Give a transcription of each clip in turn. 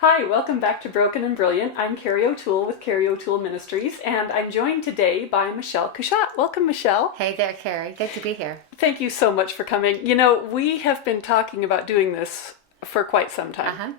Hi, welcome back to Broken and Brilliant. I'm Carrie O'Toole with Carrie O'Toole Ministries, and I'm joined today by Michele Cushatt. Welcome, Michele. Hey there, Carrie. Good to be here. Thank you so much for coming. You know, we have been talking about doing this for quite some time.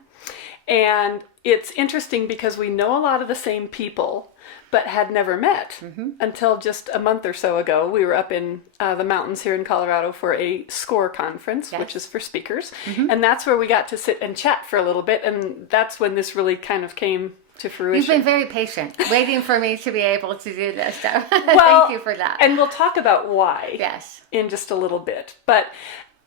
And it's interesting because we know a lot of the same people, but had never met until just a month or so ago. We were up in the mountains here in Colorado for a SCORE conference, which is for speakers. And that's where we got to sit and chat for a little bit. And that's when this really kind of came to fruition. You've been very patient, waiting for me to be able to do this. So thank you for that. And we'll talk about why in just a little bit. But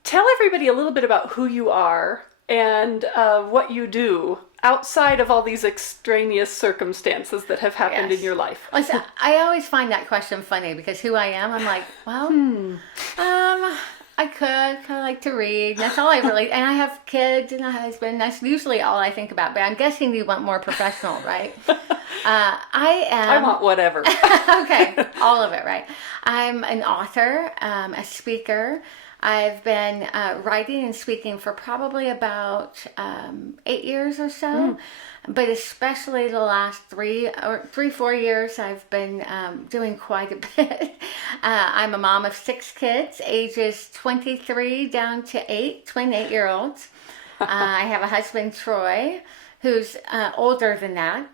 tell everybody a little bit about who you are and what you do outside of all these extraneous circumstances that have happened in your life. Listen, I always find that question funny because who I am, I'm like, well, I kind of like to read. That's all I really, and I have kids and a husband. That's usually all I think about. But I'm guessing you want more professional, right? I want whatever. Okay, all of it, right? I'm an author, a speaker. I've been writing and speaking for probably about 8 years or so, but especially the last 4 years, I've been doing quite a bit. I'm a mom of 6 kids, ages 23 down to 8, twin 8-year-olds. I have a husband, Troy, who's older than that,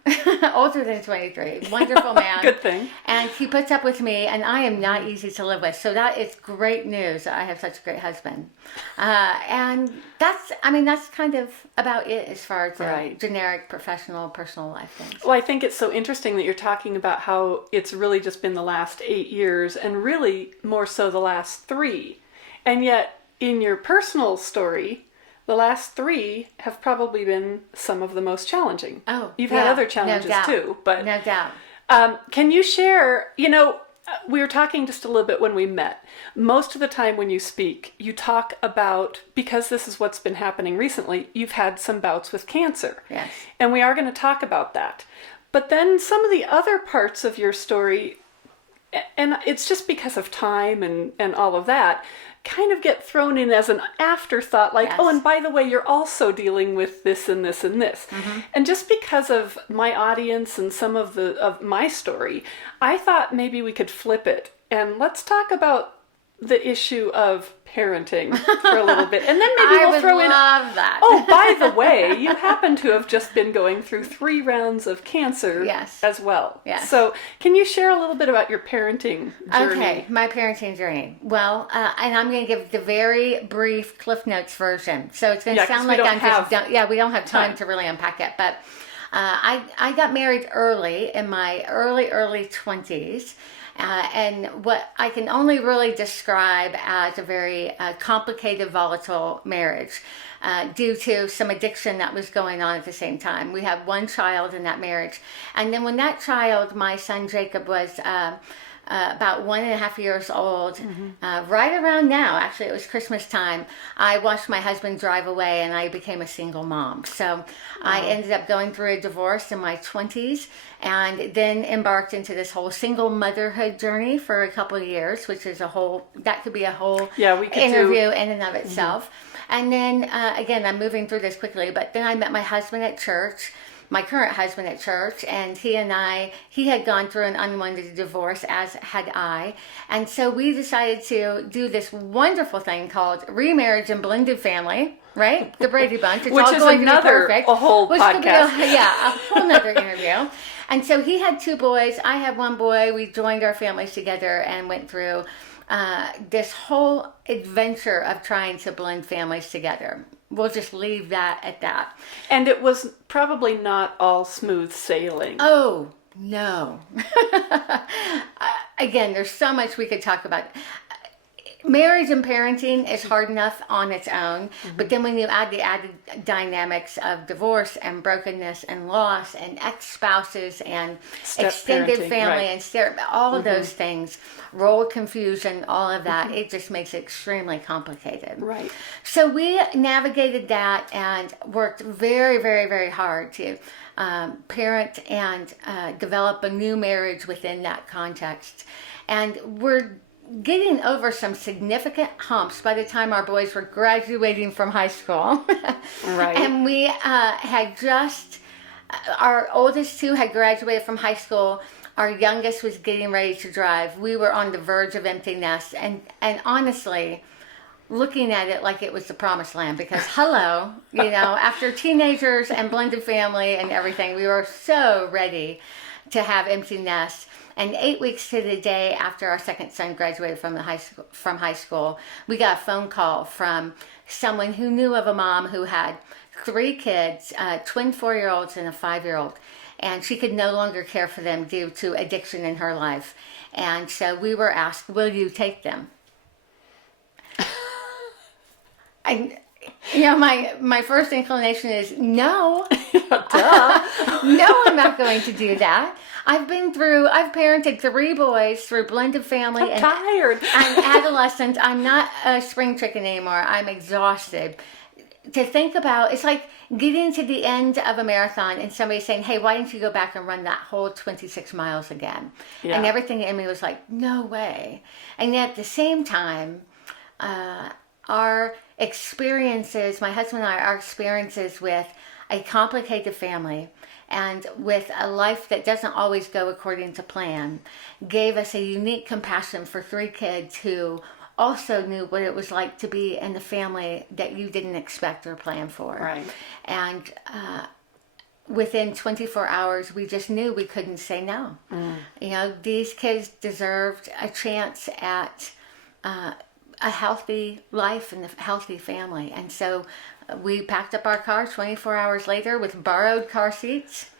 older than 23. Wonderful man. Good thing. And he puts up with me, and I am not easy to live with. So that is great news that I have such a great husband. And that's kind of about it as far as the generic professional, personal life things. Well, I think it's so interesting that you're talking about how it's really just been the last 8 years and really more so the last 3. And yet in your personal story, the last 3 have probably been some of the most challenging. Oh, You've had other challenges too, but no doubt. Can you share, we were talking just a little bit when we met. Most of the time when you speak, you talk about, because this is what's been happening recently, you've had some bouts with cancer. Yes. And we are going to talk about that. But then some of the other parts of your story, and it's just because of time and all of that, kind of get thrown in as an afterthought, like, oh, and by the way, you're also dealing with this and this and this. And just because of my audience and some of my story, I thought maybe we could flip it and let's talk about the issue of parenting for a little bit, and then maybe we'll throw in. I love that. Oh, by the way, you happen to have just been going through 3 rounds of cancer as well. Yes. So, can you share a little bit about your parenting journey? Okay, my parenting journey. Well, and I'm going to give the very brief Cliff Notes version. So it's going to sound like I'm just done. Yeah, we don't have time to really unpack it, but I got married early in my early 20s. And what I can only really describe as a very complicated, volatile marriage due to some addiction that was going on at the same time. We had 1 child in that marriage. And then when that child, my son Jacob, was about 1.5 years old, right around now, actually it was Christmas time, I watched my husband drive away and I became a single mom. So I ended up going through a divorce in my 20s and then embarked into this whole single motherhood journey for a couple of years, which is that could be a whole interview in and of itself. And then again, I'm moving through this quickly, but then I met my husband at church, my current husband at church, and he had gone through an unwanted divorce, as had I. And so we decided to do this wonderful thing called remarriage and blended family, right? The Brady Bunch. It's which all is going to be another, perfect. a whole podcast. A whole nother interview. And so he had 2 boys. I had 1 boy. We joined our families together and went through this whole adventure of trying to blend families together. We'll just leave that at that. And it was probably not all smooth sailing. Oh, no. Again, there's so much we could talk about. Marriage and parenting is hard enough on its own, but then when you add the added dynamics of divorce and brokenness and loss and ex-spouses and extended family and all of those things, role confusion, all of that, it just makes it extremely complicated. Right. So we navigated that and worked very, very, very hard to parent and develop a new marriage within that context. And getting over some significant humps by the time our boys were graduating from high school. Right. And we had just, our oldest two had graduated from high school. Our youngest was getting ready to drive. We were on the verge of empty nest. And honestly, looking at it like it was the promised land, because hello, after teenagers and blended family and everything, we were so ready to have empty nests. And 8 weeks to the day after our second son graduated from high school, we got a phone call from someone who knew of a mom who had 3 kids, twin 4-year-olds and a 5-year-old. And she could no longer care for them due to addiction in her life. And so we were asked, will you take them? And, my first inclination is no. Duh. No, I'm not going to do that. I've parented 3 boys through blended family. I'm tired. I'm adolescent. I'm not a spring chicken anymore. I'm exhausted. To think about, it's like getting to the end of a marathon and somebody saying, hey, why don't you go back and run that whole 26 miles again? Yeah. And everything in me was like, no way. And yet at the same time, our experiences, my husband and I, our experiences with a complicated family and with a life that doesn't always go according to plan, gave us a unique compassion for 3 kids who also knew what it was like to be in the family that you didn't expect or plan for. Right. And within 24 hours, we just knew we couldn't say no. These kids deserved a chance at a healthy life and a healthy family. And so we packed up our car 24 hours later with borrowed car seats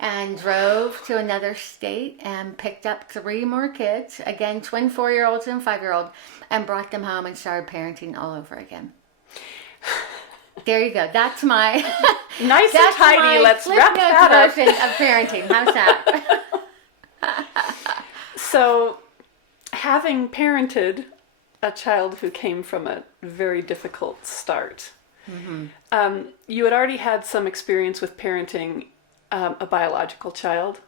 and drove to another state and picked up 3 more kids, again, twin 4-year-olds and 5-year-old, and brought them home and started parenting all over again. There you go. That's my nice and tidy. Let's wrap that up. Version of parenting. How's that? So, having parented a child who came from a very difficult start, you had already had some experience with parenting a biological child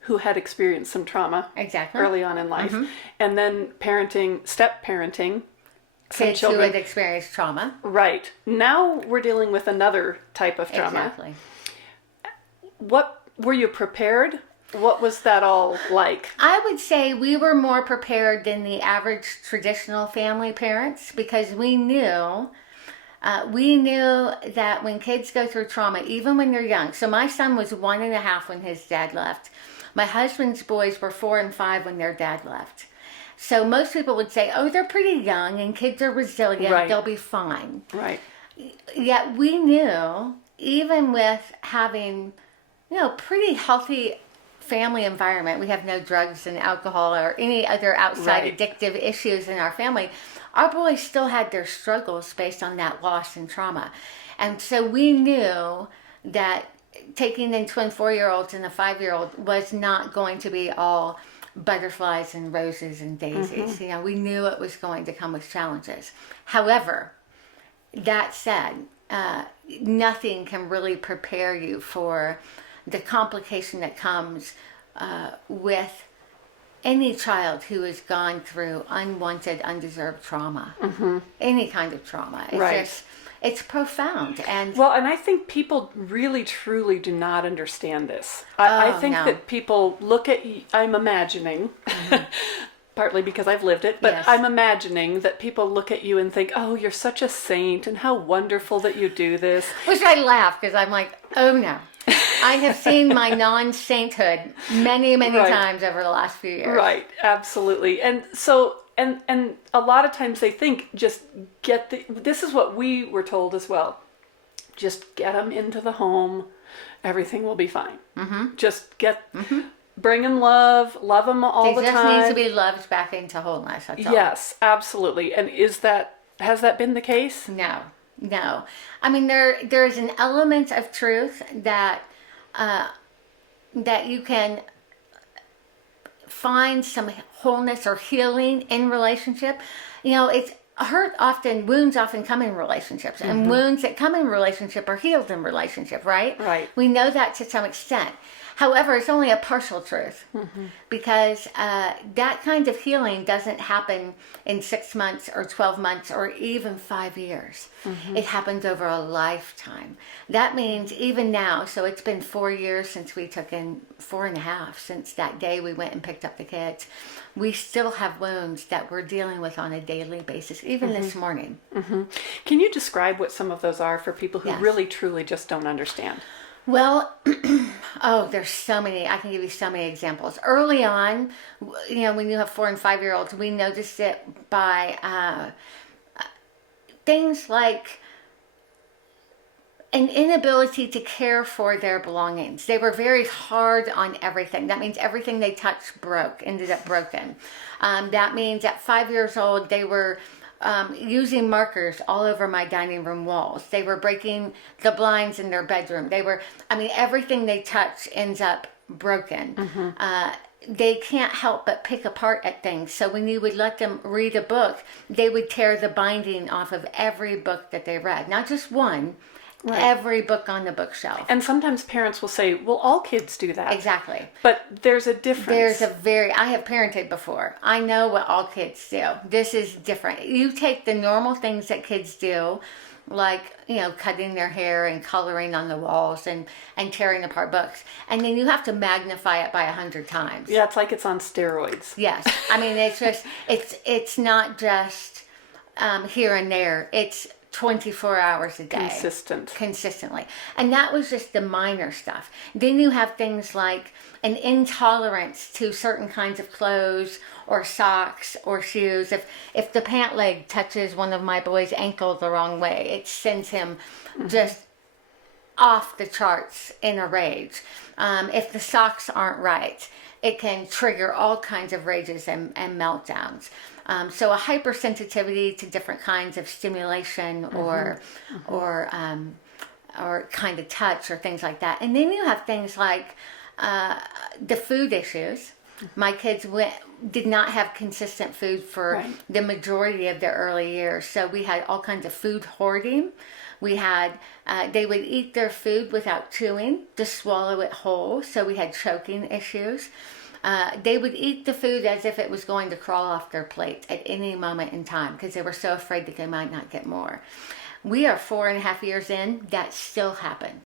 who had experienced some trauma early on in life, and then step parenting kids who had experienced trauma. Right. Now we're dealing with another type of trauma. Exactly. What were you prepared? What was that all like? I would say we were more prepared than the average traditional family parents, because we knew that when kids go through trauma, even when they're young. So my son was 1.5 when his dad left. My husband's boys were 4 and 5 when their dad left. So most people would say, oh, they're pretty young and kids are resilient. Right. They'll be fine. Right. Yet we knew, even with having, pretty healthy family environment, we have no drugs and alcohol or any other outside addictive issues in our family, our boys still had their struggles based on that loss and trauma. And so we knew that taking in twin 4-year-olds and a 5-year-old was not going to be all butterflies and roses and daisies. We knew it was going to come with challenges. However, that said, nothing can really prepare you for the complication that comes with any child who has gone through unwanted, undeserved trauma. Any kind of trauma. It's profound. And I think people really, truly do not understand this. I think that people look at, I'm imagining, partly because I've lived it, but I'm imagining that people look at you and think, oh, you're such a saint and how wonderful that you do this. Which I laugh because I'm like, oh no. I have seen my non-sainthood many, many times over the last few years. Right, absolutely. And so, and a lot of times they think, just this is what we were told as well. Just get them into the home, everything will be fine. Just bring them love them all the time. They just need to be loved back into wholeness, that's all. Yes, absolutely. And has that been the case? No. I mean, there is an element of truth that you can find some wholeness or healing in relationship. It's wounds often come in relationships, and wounds that come in relationship are healed in relationship, right? Right. We know that to some extent. However, it's only a partial truth, because that kind of healing doesn't happen in 6 months or 12 months or even 5 years. It happens over a lifetime. That means even now, so it's been 4 years since we took in, 4.5 since that day we went and picked up the kids. We still have wounds that we're dealing with on a daily basis, even this morning. Can you describe what some of those are for people who Yes. really, truly just don't understand? Well, there's so many. I can give you so many examples. Early on, when you have 4 and 5 year olds, we noticed it by things like an inability to care for their belongings. They were very hard on everything. That means everything they touched ended up broken. That means at 5 years old, they were using markers all over my dining room walls. They were breaking the blinds in their bedroom. Everything they touch ends up broken. They can't help but pick apart at things. So when you would let them read a book, they would tear the binding off of every book that they read. Not just one, every book on the bookshelf. And sometimes parents will say, well, all kids do that. Exactly. But there's a difference. I have parented before. I know what all kids do. This is different. You take the normal things that kids do, like, cutting their hair and coloring on the walls and tearing apart books. And then you have to magnify it by 100 times. Yeah, it's like it's on steroids. Yes. It's just, it's not just here and there. It's 24 hours a day. Consistently. And that was just the minor stuff. Then you have things like an intolerance to certain kinds of clothes or socks or shoes. If the pant leg touches one of my boys' ankle the wrong way, it sends him just off the charts in a rage. If the socks aren't right, it can trigger all kinds of rages and meltdowns. So a hypersensitivity to different kinds of stimulation or kind of touch or things like that. And then you have things like the food issues. My kids did not have consistent food for the majority of their early years. So we had all kinds of food hoarding. We had, they would eat their food without chewing, to swallow it whole. So we had choking issues. They would eat the food as if it was going to crawl off their plate at any moment in time, because they were so afraid that they might not get more. We are 4.5 years in, that still happened.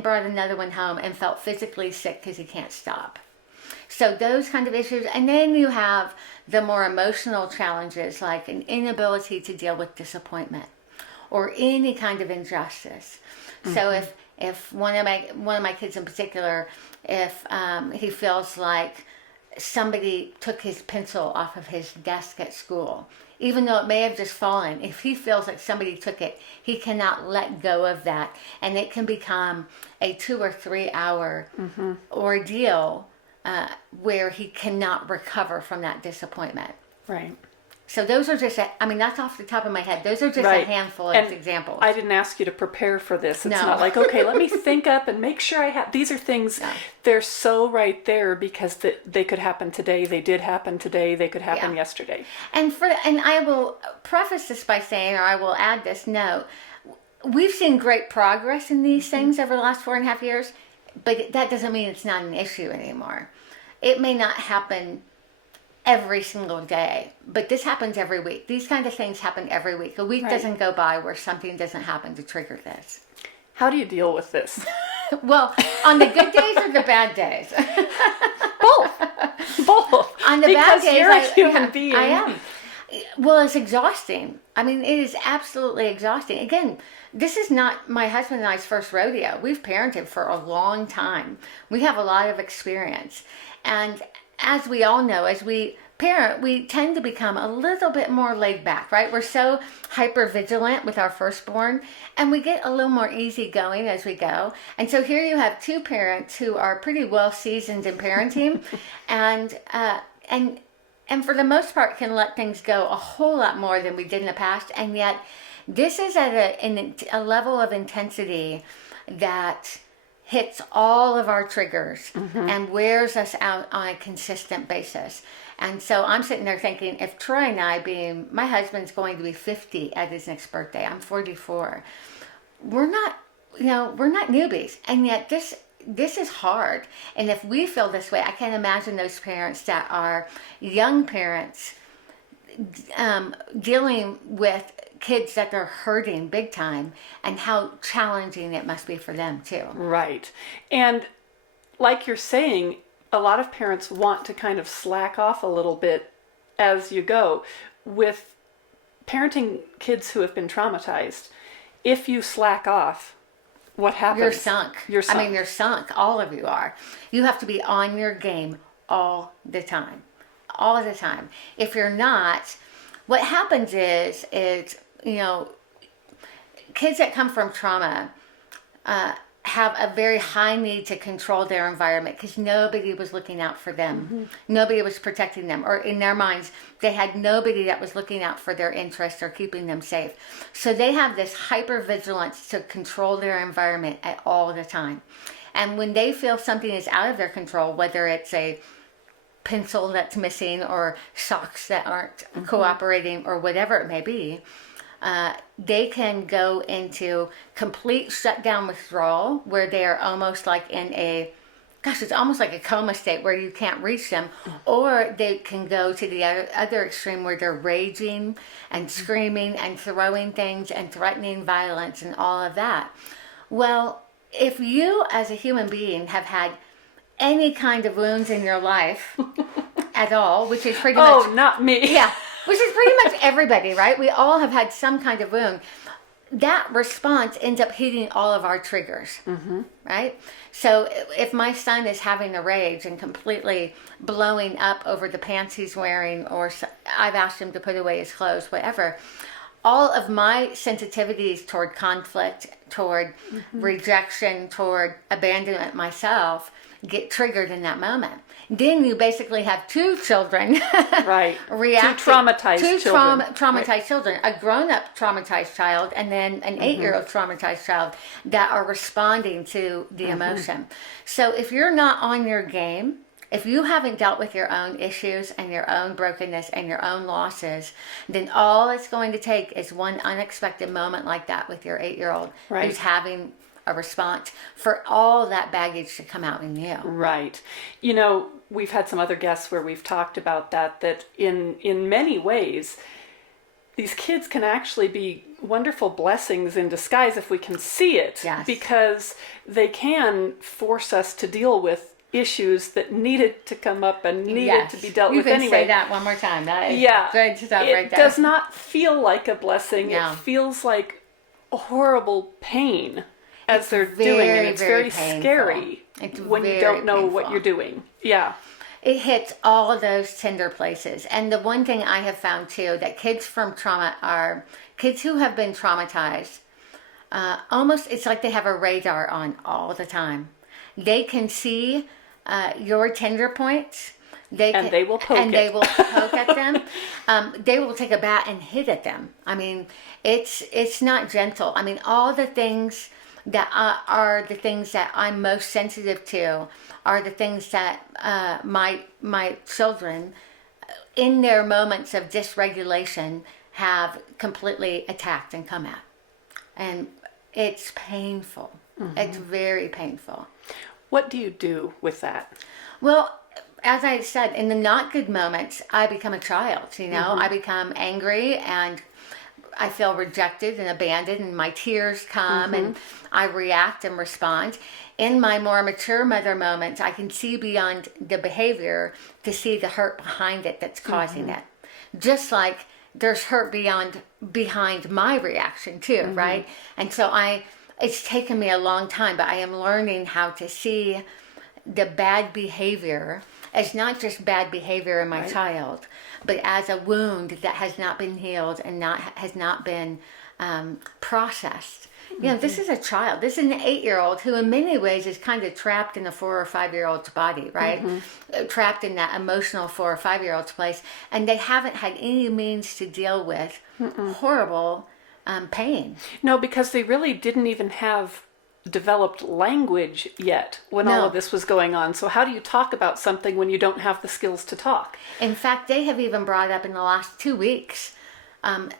Brought another one home and felt physically sick because he can't stop. So those kind of issues. And then you have the more emotional challenges, like an inability to deal with disappointment or any kind of injustice. So if one of my kids in particular, if he feels like somebody took his pencil off of his desk at school, even though it may have just fallen, if he feels like somebody took it, he cannot let go of that. And it can become a 2 or 3 hour ordeal where he cannot recover from that disappointment. Right. So those are just, that's off the top of my head. Those are just a handful of examples. I didn't ask you to prepare for this. It's not like, okay, let me think up and make sure I have. These are things, they're so right there because they could happen today. They did happen today. They could happen yesterday. And I will preface this by saying, or I will add this note, we've seen great progress in these things over the last 4.5 years, but that doesn't mean it's not an issue anymore. It may not happen every single day, but this happens every week. These kind of things happen every week. A week doesn't go by where something doesn't happen to trigger this. How do you deal with this? Well, on the good days or the bad days? Both. On the bad days, you're a human being. I am. Well, it's exhausting. I mean, it is absolutely exhausting. Again, this is not my husband and I's first rodeo. We've parented for a long time. We have a lot of experience. And as we all know, as we parent, we tend to become a little bit more laid back, right? We're so hyper vigilant with our firstborn, and we get a little more easygoing as we go. And so here you have two parents who are pretty well seasoned in parenting, and for the most part can let things go a whole lot more than we did in the past. And yet this is at a level of intensity that hits all of our triggers and wears us out on a consistent basis. And so I'm sitting there thinking, if Troy and I, being, my husband's going to be 50 at his next birthday, I'm 44. We're not newbies. And yet this is hard. And if we feel this way, I can't imagine those parents that are young parents dealing with kids that are hurting big time, and how challenging it must be for them too. Right. And like you're saying, a lot of parents want to kind of slack off a little bit as you go. With parenting kids who have been traumatized, if you slack off, what happens? You're sunk. I mean, you're sunk. All of you are. You have to be on your game all the time. All the time. If you're not, what happens is kids that come from trauma have a very high need to control their environment because nobody was looking out for them. Nobody was protecting them, or in their minds, they had nobody that was looking out for their interests or keeping them safe. So they have this hypervigilance to control their environment at all the time. And when they feel something is out of their control, whether it's a pencil that's missing or socks that aren't cooperating or whatever it may be, they can go into complete shutdown withdrawal, where they are almost like in it's almost like a coma state where you can't reach them. Or they can go to the other extreme where they're raging and screaming and throwing things and threatening violence and all of that. Well, if you as a human being have had any kind of wounds in your life at all, which is pretty much... Oh, not me. Yeah. Which is pretty much everybody, right? We all have had some kind of wound. That response ends up hitting all of our triggers, right? So if my son is having a rage and completely blowing up over the pants he's wearing, or I've asked him to put away his clothes, whatever, all of my sensitivities toward conflict, toward rejection, toward abandonment myself get triggered in that moment. Then you basically have two children, right? Reacting, two traumatized children, traumatized children, a grown-up traumatized child, and then an 8-year-old traumatized child that are responding to the emotion. So if you're not on your game, if you haven't dealt with your own issues and your own brokenness and your own losses, then all it's going to take is one unexpected moment like that with your 8-year-old who's having a response for all that baggage to come out in you. Right. You know, we've had some other guests where we've talked about that in many ways, these kids can actually be wonderful blessings in disguise if we can see it. Yes. Because they can force us to deal with issues that needed to come up and needed to be dealt with anyway. You can say that one more time. That is good stuff right there. It does not feel like a blessing. No. It feels like a horrible pain as they're doing it. It's very scary when you don't know what you're doing. Yeah. It hits all of those tender places. And the one thing I have found too, that kids from trauma are kids who have been traumatized. Almost, it's like they have a radar on all the time. They can see your tender points. They will poke at them. They will take a bat and hit at them. I mean, it's not gentle. I mean, all the things that are the things that I'm most sensitive to are the things that my children, in their moments of dysregulation, have completely attacked and come at. And it's painful. It's very painful. What do you do with that? Well, as I said, in the not good moments, I become a child, I become angry and I feel rejected and abandoned, and my tears come and I react and respond. In my more mature mother moments, I can see beyond the behavior to see the hurt behind it that's causing it. Just like there's hurt behind my reaction too, right? And so it's taken me a long time, but I am learning how to see the bad behavior as not just bad behavior in my child, but as a wound that has not been healed and has not been processed. You know, this is a child. This is an 8-year-old who in many ways is kind of trapped in a 4 or 5-year-old's body, right? Trapped in that emotional 4 or 5-year-old's place. And they haven't had any means to deal with horrible pain. No, because they really didn't even have developed language yet when all of this was going on. So how do you talk about something when you don't have the skills to talk? In fact, they have even brought up in the last 2 weeks,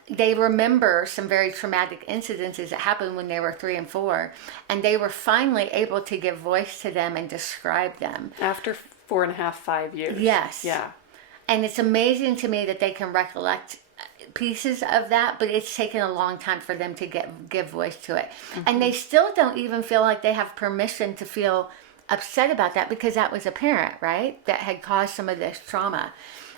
they remember some very traumatic incidences that happened when they were 3 and 4, and they were finally able to give voice to them and describe them. After 4.5, 5 years. Yes. Yeah. And it's amazing to me that they can recollect pieces of that, but it's taken a long time for them to give voice to it. And they still don't even feel like they have permission to feel upset about that, because that was a parent, right, that had caused some of this trauma.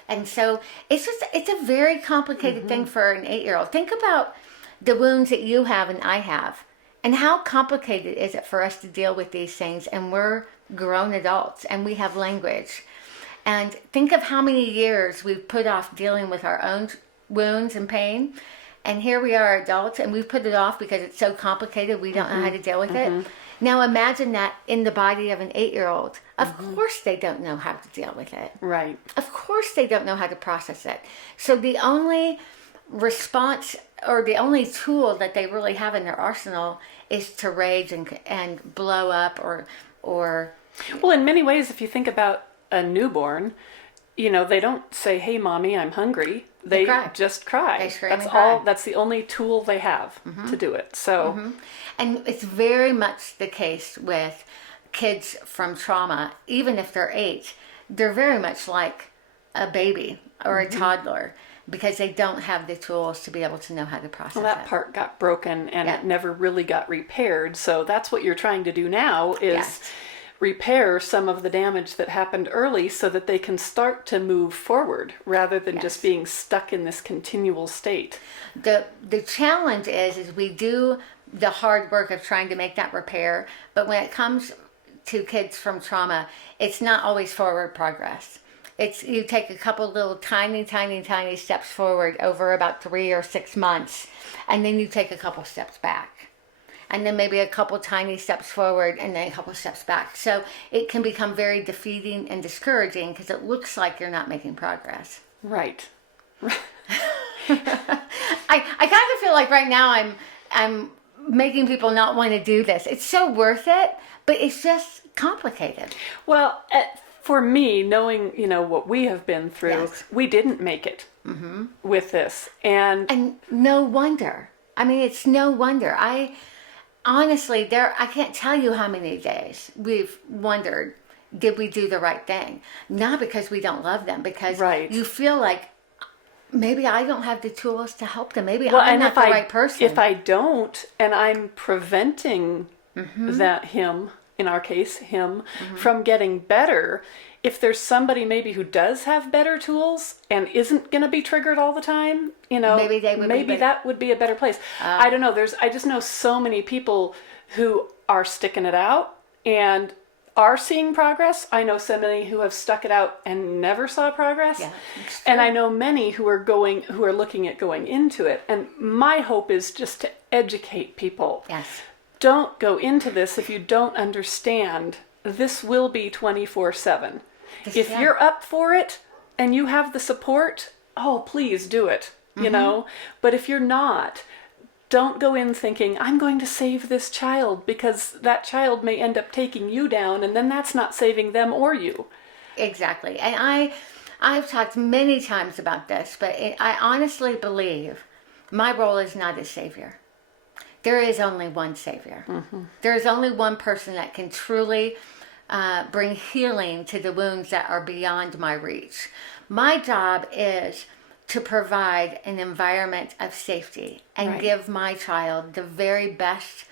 And so it's a very complicated thing for an 8-year-old. Think about the wounds that you have and I have, and how complicated is it for us to deal with these things, and we're grown adults and we have language. And think of how many years we've put off dealing with our own wounds and pain, and here we are adults and we've put it off because it's so complicated we don't know how to deal with it. Now imagine that in the body of an 8-year-old. Of course they don't know how to deal with it. Right. Of course they don't know how to process it. So the only response, or the only tool that they really have in their arsenal, is to rage and blow up or Well, in many ways, if you think about a newborn, you know, they don't say, "Hey, mommy, I'm hungry." They just cry. They scream That's and cry. That's the only tool they have to do it. So, and it's very much the case with kids from trauma. Even if they're 8, they're very much like a baby or a toddler, because they don't have the tools to be able to know how to process well, that it. part got broken and it never really got repaired. So that's what you're trying to do now is repair some of the damage that happened early so that they can start to move forward rather than just being stuck in this continual state. The challenge is we do the hard work of trying to make that repair, but when it comes to kids from trauma, it's not always forward progress. It's you take a couple little tiny steps forward over about 3 or 6 months, and then you take a couple steps back. And then maybe a couple tiny steps forward and then a couple steps back. So it can become very defeating and discouraging because it looks like you're not making progress. Right. I kind of feel like right now I'm making people not want to do this. It's so worth it, but it's just complicated. Well, for me, knowing, you know, what we have been through, we didn't make it with this. And no wonder. I mean, it's no wonder. Honestly, I can't tell you how many days we've wondered, did we do the right thing? Not because we don't love them, because you feel like maybe I don't have the tools to help them. Maybe I'm not the right person. If I don't, and I'm preventing him, in our case, him, from getting better, if there's somebody maybe who does have better tools and isn't going to be triggered all the time, you know, maybe that would be a better place. I don't know. I just know so many people who are sticking it out and are seeing progress. I know so many who have stuck it out and never saw progress. Yeah, and I know many who are looking at going into it. And my hope is just to educate people. Yes. Don't go into this if you don't understand this will be 24/7. If you're up for it and you have the support, please do it, you know. But if you're not, don't go in thinking, I'm going to save this child, because that child may end up taking you down, and then that's not saving them or you. Exactly. And I've talked many times about this, but I honestly believe my role is not as savior. There is only one savior. There is only one person that can truly bring healing to the wounds that are beyond my reach. My job is to provide an environment of safety and give my child the very best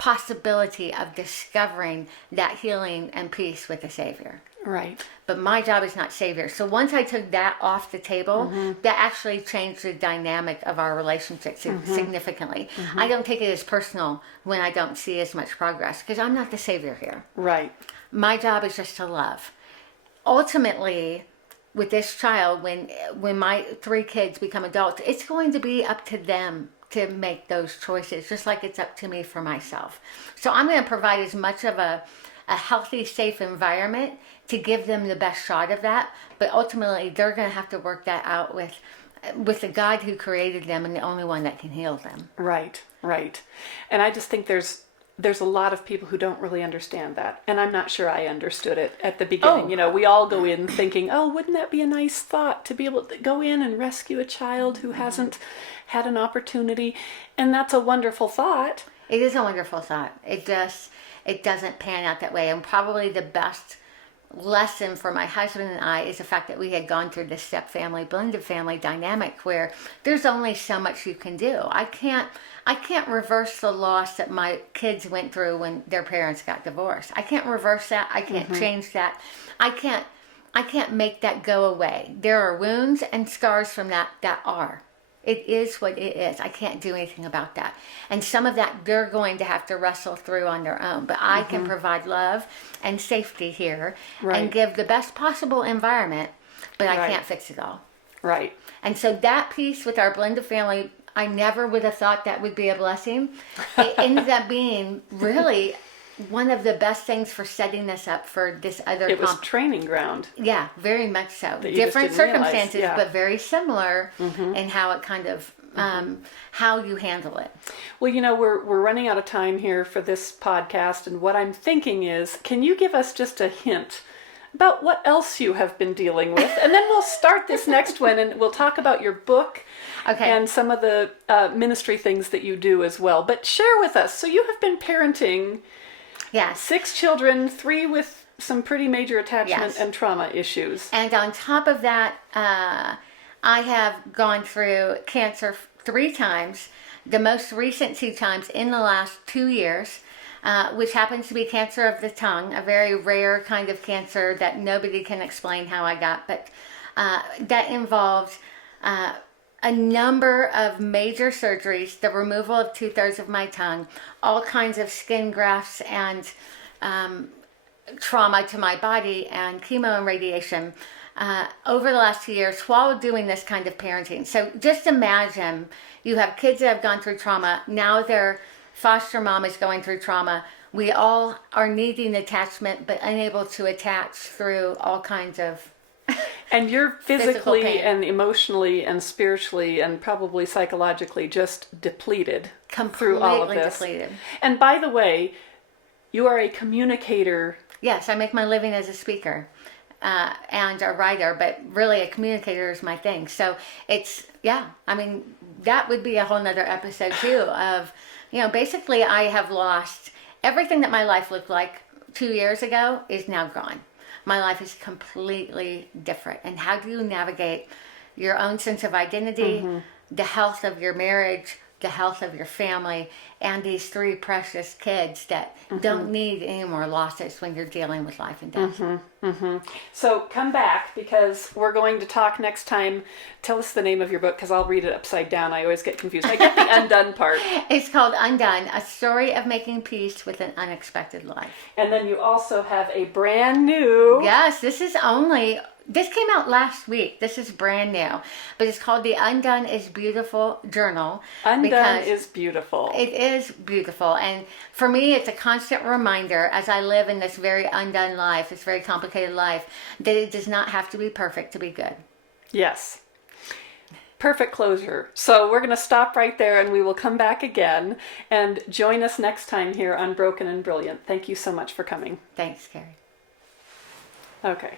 possibility of discovering that healing and peace with the Savior. Right. But my job is not Savior. So once I took that off the table, that actually changed the dynamic of our relationship significantly. I don't take it as personal when I don't see as much progress, because I'm not the Savior here. Right. My job is just to love. Ultimately, with this child, when my 3 kids become adults, it's going to be up to them to make those choices, just like it's up to me for myself. So I'm going to provide as much of a healthy, safe environment to give them the best shot of that. But ultimately, they're going to have to work that out with the God who created them and the only one that can heal them. Right, right. And I just think there's a lot of people who don't really understand that. And I'm not sure I understood it at the beginning. Oh. You know, we all go in thinking, oh, wouldn't that be a nice thought to be able to go in and rescue a child who hasn't had an opportunity. And that's a wonderful thought. It is a wonderful thought. It doesn't pan out that way. And probably the best lesson for my husband and I is the fact that we had gone through this step family, blended family dynamic where there's only so much you can do. I can't reverse the loss that my kids went through when their parents got divorced. I can't reverse that. I can't change that. I can't make that go away. There are wounds and scars from that are. It is what it is. I can't do anything about that. And some of that they're going to have to wrestle through on their own. But I can provide love and safety here and give the best possible environment, but I can't fix it all. Right. And so that piece with our blended family, I never would have thought that would be a blessing. It ended up being really one of the best things for setting this up for this other. It was training ground. Yeah, very much so. Different circumstances, but very similar in how it kind of how you handle it. Well, you know, we're running out of time here for this podcast, and what I'm thinking is, can you give us just a hint about what else you have been dealing with? And then we'll start this next one, and we'll talk about your book and some of the ministry things that you do as well. But share with us. So you have been parenting 6 children, 3 with some pretty major attachment and trauma issues. And on top of that, I have gone through cancer 3 times, the most recent 2 times in the last 2 years, which happens to be cancer of the tongue, a very rare kind of cancer that nobody can explain how I got, but that involves a number of major surgeries, the removal of 2/3 of my tongue, all kinds of skin grafts and trauma to my body and chemo and radiation over the last 2 years while doing this kind of parenting. So just imagine you have kids that have gone through trauma. Now their foster mom is going through trauma. We all are needing attachment but unable to attach through all kinds of and you're physically and emotionally and spiritually and probably psychologically just depleted through all of this. Depleted. And by the way, you are a communicator. Yes, I make my living as a speaker and a writer, but really a communicator is my thing. So it's, I mean, that would be a whole nother episode too of, basically I have lost everything that my life looked like 2 years ago is now gone. My life is completely different. And how do you navigate your own sense of identity, the health of your marriage, the health of your family, and these 3 precious kids that don't need any more losses when you're dealing with life and death. So come back, because we're going to talk next time. Tell us the name of your book, because I'll read it upside down. I always get confused. I get the undone part. It's called Undone, A Story of Making Peace with an Unexpected Life. And then you also have a brand new... Yes, this came out last week. This is brand new. But it's called The Undone is Beautiful Journal. Undone is beautiful. It is beautiful. And for me, it's a constant reminder as I live in this very undone life, this very complicated life, that it does not have to be perfect to be good. Yes. Perfect closure. So we're going to stop right there, and we will come back again and join us next time here on Broken and Brilliant. Thank you so much for coming. Thanks, Carrie. Okay.